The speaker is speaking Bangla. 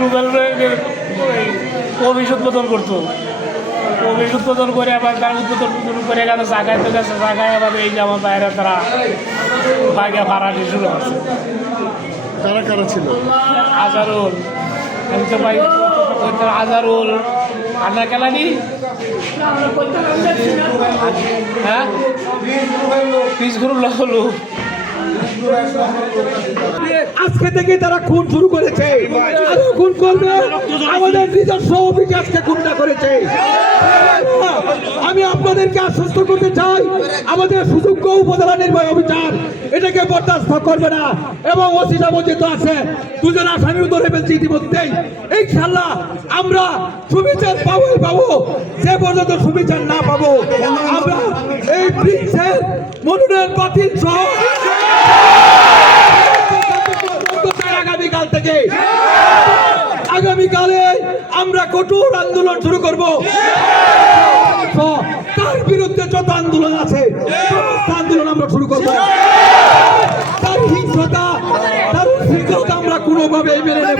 রুবেল অফিস উদ্বোধন করতো, অফিস উদ্বোধন করে আবার তার উদ্বোধন করে গেছে জায়গায় তো গেছে, জায়গায় আবার এই যে আমার বাইরে তারা বাইকে ভাড়াটি শুরু করছে। কারা কারা ছিল? আজারুল, আমি তো ভাই আজারুল, আন্না কেলানি, হ্যাঁ পিস গুরুল্লাহ হলো। আজকে থেকে তারা খুন শুরু করেছে, আরো খুন করবে। আমাদের নিজস্ব অফিসে আজকে খুনটা করেছে। আমি আপনাদেরকে আশ্বস্ত করতে চাই, আমাদের সুযোগ্য উপজেলা নির্বাহী অভিযান এটাকে বরদাস্ত করবে না। এবং ওসি সাহেব আছে, দুজন আসামি ধরে ফেলছি ইতিমধ্যেই। ইনশাআল্লাহ আমরা সুবিচার পাবো। যে পর্যন্ত সুবিচার না পাবো, আমরা এই প্রিন্সের মনোনয়ন বাতিল সহ আগামীকালে আমরা কঠোর আন্দোলন শুরু করব। তার বিরুদ্ধে যত আন্দোলন আছে সমস্ত আন্দোলন আমরা শুরু করব। তার হিংসতা, তার উশৃঙ্খলতা আমরা কোনোভাবে মেনে নেব